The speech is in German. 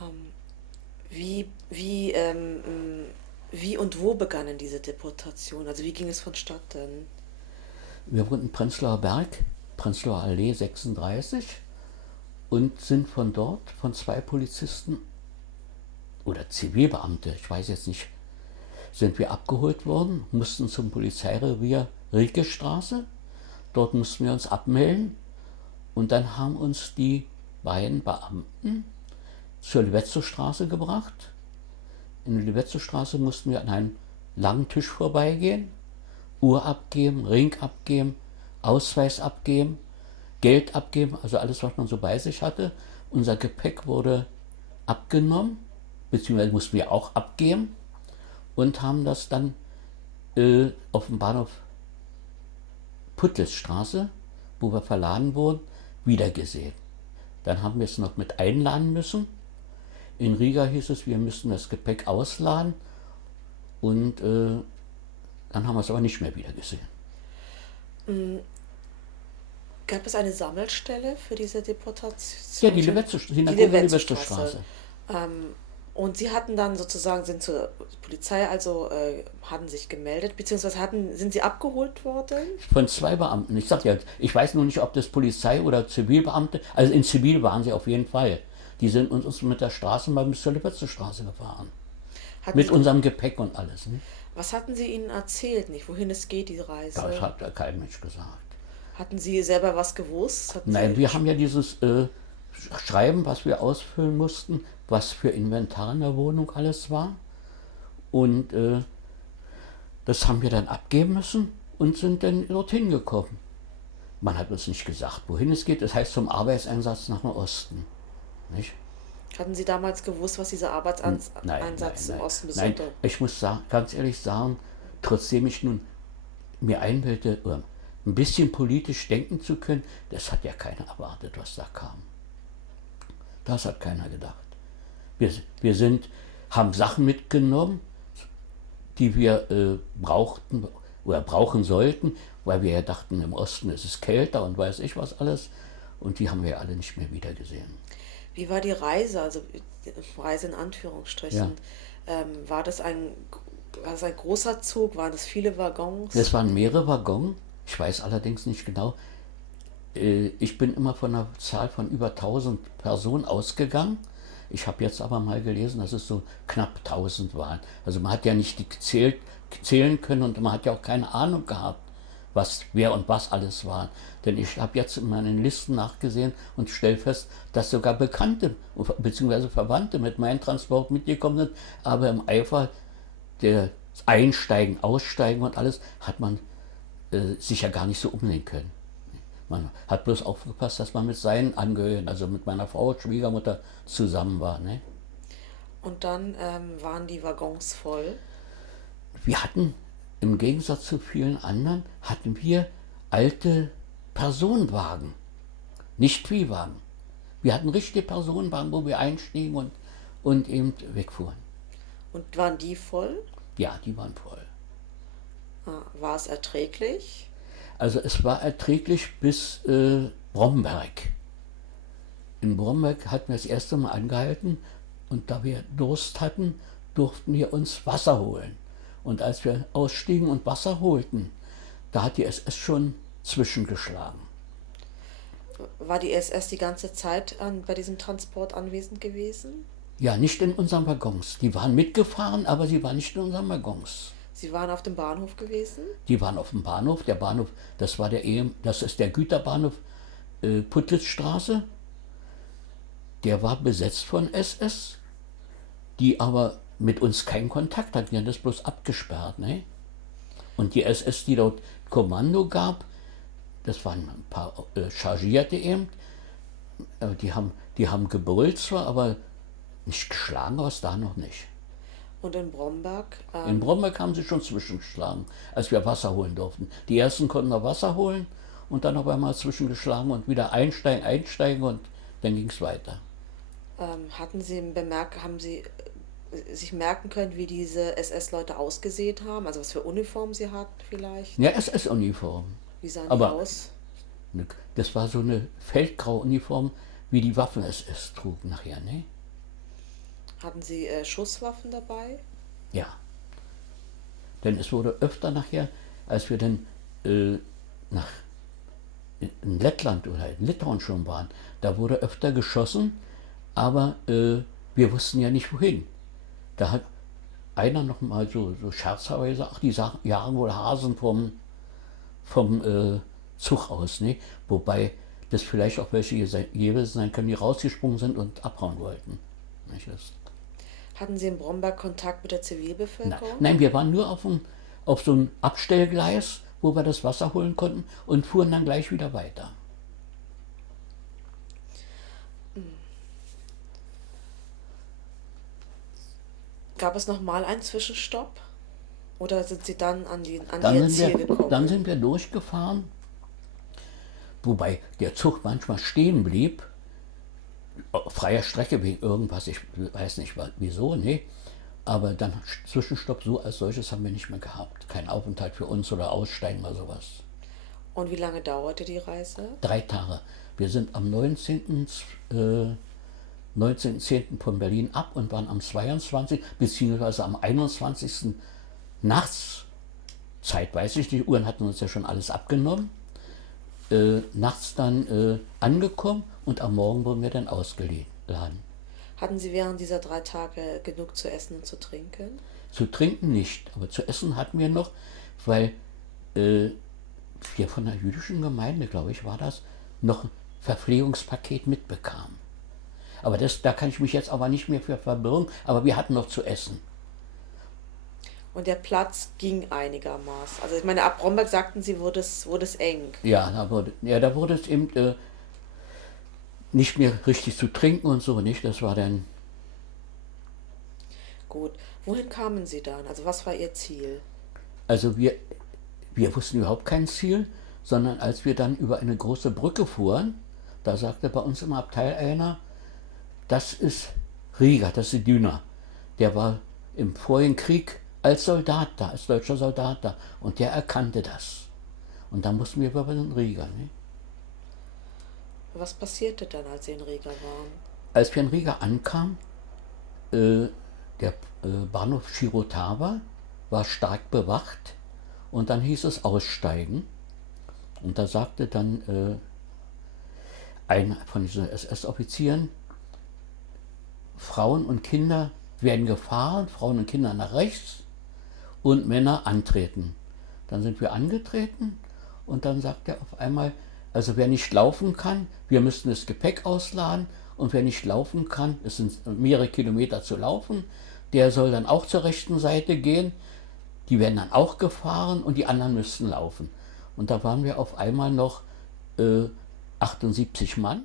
Ähm, wie und wo begannen diese Deportationen? Also wie ging es vonstatten? Wir wohnten in Prenzlauer Berg, Prenzlauer Allee 36 und sind von dort von zwei Polizisten oder Zivilbeamte, ich weiß jetzt nicht, sind wir abgeholt worden, mussten zum Polizeirevier Riekestraße. Dort mussten wir uns abmelden und dann haben uns die beiden Beamten zur Livetzostraße gebracht. In der Livetzostraße mussten wir an einem langen Tisch vorbeigehen, Uhr abgeben, Ring abgeben, Ausweis abgeben, Geld abgeben, also alles, was man so bei sich hatte. Unser Gepäck wurde abgenommen, beziehungsweise mussten wir auch abgeben und haben das dann auf dem Bahnhof Puttlitzstraße, wo wir verladen wurden, wiedergesehen. Dann haben wir es noch mit einladen müssen. In Riga hieß es, wir müssten das Gepäck ausladen und dann haben wir es aber nicht mehr wiedergesehen. Mm, Gab es eine Sammelstelle für diese Ja, Deportation? die Die Synagoge Levetzow-Straße. Livetzow-Straße. Ähm, und Sie hatten dann sozusagen, sind zur Polizei, also hatten sich gemeldet, beziehungsweise sind Sie abgeholt worden? Von zwei Beamten. Ich sag ja, ich weiß nur nicht, ob das Polizei oder Zivilbeamte, also in Zivil waren sie auf jeden Fall. Die sind uns mit der Straßenbahn bis zur Livetzow-Straße gefahren. Hatten Mit Sie, unserem Gepäck und alles. Ne? was hatten Sie ihnen erzählt, nicht? Wohin es geht, die Das Reise? hat ja kein Mensch gesagt. Hatten Sie selber was gewusst? Hatten Nein, Sie, wir haben ja dieses Schreiben, was wir ausfüllen mussten, was für Inventar in der Wohnung alles war. Und das haben wir dann abgeben müssen und sind dann dorthin gekommen. Man hat uns nicht gesagt, wohin es geht. Das heißt zum Arbeitseinsatz nach dem Osten. Nicht? hatten Sie damals gewusst, was dieser Nein, nein, Arbeitseinsatz im nein. Osten Nein, bedeutet? ich muss ganz ehrlich sagen, trotzdem ich nun mir einbildete, ein bisschen politisch denken zu können, das hat ja keiner erwartet, was da kam. Das hat keiner gedacht. Wir, wir haben Sachen mitgenommen, die wir brauchten oder brauchen sollten, weil wir ja dachten, im Osten ist es kälter und weiß ich was alles. Und die haben wir ja alle nicht mehr wiedergesehen. Wie war die Reise, also Reise in Ja, Anführungsstrichen? War das war das ein großer Zug? Waren das viele Waggons? es waren mehrere Waggons. Ich weiß allerdings nicht genau. Ich bin immer von einer Zahl von über 1000 Personen ausgegangen. Ich habe jetzt aber mal gelesen, dass es so knapp 1000 waren. Also man hat ja nicht zählen können und man hat ja auch keine Ahnung gehabt, wer und was alles war. Denn ich habe jetzt in meinen Listen nachgesehen und stelle fest, dass sogar Bekannte bzw. Verwandte mit meinem Transport mitgekommen sind. Aber im Eifer der Einsteigen, Aussteigen und alles hat man sich ja gar nicht so umsehen können. Man hat bloß aufgepasst, dass man mit seinen Angehörigen, also mit meiner Frau, Schwiegermutter, zusammen war. Ne? Und dann waren die Waggons voll. Wir hatten, im Gegensatz zu vielen anderen, hatten wir alte Personenwagen, nicht Viehwagen. Wir hatten richtige Personenwagen, wo wir einstiegen und eben wegfuhren. Und waren die voll? Ja, die waren voll. War es erträglich? Also es war erträglich bis Bromberg. In Bromberg hatten wir das erste Mal angehalten und da wir Durst hatten, durften wir uns Wasser holen. Und als wir ausstiegen und Wasser holten, da hat die SS schon zwischengeschlagen. War die SS die ganze Zeit bei diesem Transport anwesend gewesen? Ja, nicht in unseren Waggons. Die waren mitgefahren, aber sie waren nicht in unseren Waggons. Sie waren auf dem Bahnhof gewesen? Die waren auf dem Bahnhof. Der Bahnhof, das ist der Güterbahnhof Puttlitzstraße. Der war besetzt von SS, die aber mit uns keinen Kontakt hatten. Die haben das bloß abgesperrt. Ne? Und die SS, die dort Kommando gab, das waren ein paar Chargierte eben, die haben gebrüllt zwar, aber nicht geschlagen, aber es da noch nicht. Und in Bromberg? In Bromberg haben sie schon zwischengeschlagen, als wir Wasser holen durften. Die ersten konnten noch Wasser holen und dann auf einmal zwischengeschlagen und wieder einsteigen und dann ging es weiter. Haben Sie sich merken können, wie diese SS-Leute ausgesehen haben? Also was für Uniformen sie hatten vielleicht? Ja, SS-Uniform. Wie sahen die Aber aus? das war so eine Feldgrau-Uniform, wie die Waffen-SS trugen nachher. Ne? Hatten Sie Schusswaffen dabei? Ja, denn es wurde öfter nachher, als wir dann äh, nach in Lettland oder in Litauen schon waren, da wurde öfter geschossen, aber wir wussten ja nicht wohin. Da hat einer noch mal so scherzhaft gesagt, ach, die jagen wohl Hasen vom Zug aus. Ne? Wobei das vielleicht auch welche gewesen sein können, die rausgesprungen sind und abhauen wollten. Nicht? Hatten Sie in Bromberg Kontakt mit der Nein, Zivilbevölkerung? nein, wir waren nur auf so einem Abstellgleis, wo wir das Wasser holen konnten und fuhren dann gleich wieder weiter. Gab es nochmal einen Zwischenstopp? Oder sind Sie dann an Dann Ihr sind wir, Ziel dann gekommen? sind wir durchgefahren, wobei der Zug manchmal stehen blieb, auf freier Strecke wegen irgendwas, ich weiß nicht wieso, ne? Aber dann Zwischenstopp so als solches haben wir nicht mehr gehabt. Kein Aufenthalt für uns oder Aussteigen oder sowas. Und wie lange dauerte die Reise? 3 Tage. Wir sind am 19.10. von Berlin ab und waren am 22. beziehungsweise am 21. nachts, Zeit weiß ich, die Uhren hatten uns ja schon alles abgenommen, nachts dann angekommen und am Morgen wurden wir dann ausgeladen. Hatten Sie während dieser 3 Tage genug zu essen und zu trinken? Zu trinken nicht, aber zu essen hatten wir noch, weil äh, wir von der jüdischen Gemeinde, glaube ich, war das, noch ein Verpflegungspaket mitbekamen. Aber da kann ich mich jetzt aber nicht mehr für verbirgen, aber wir hatten noch zu essen. Und der Platz ging einigermaßen. Also ich meine, ab Bromberg sagten Sie, wurde es eng. Ja, da wurde es eben nicht mehr richtig zu trinken und so, nicht? Das war dann, Gut. Wohin kamen Sie dann? Also was war Ihr Ziel? also wir wussten überhaupt kein Ziel, sondern als wir dann über eine große Brücke fuhren, da sagte bei uns im Abteil einer, das ist Riga, das ist Düna. Der war im vorigen Krieg als Soldat da, als deutscher Soldat da und der erkannte das. Und dann mussten wir über den Riga. Ne? Was passierte dann, als Sie in Riga waren? Als wir in Riga ankamen, äh, der Bahnhof Shirotava war stark bewacht und dann hieß es aussteigen. Und da sagte dann ein von diesen SS-Offizieren, Frauen und Kinder werden gefahren, Frauen und Kinder nach rechts und Männer antreten. Dann sind wir angetreten und dann sagt er auf einmal, also wer nicht laufen kann, wir müssen das Gepäck ausladen und wer nicht laufen kann, es sind mehrere Kilometer zu laufen, der soll dann auch zur rechten Seite gehen, die werden dann auch gefahren und die anderen müssten laufen. Und da waren wir auf einmal noch 78 Mann.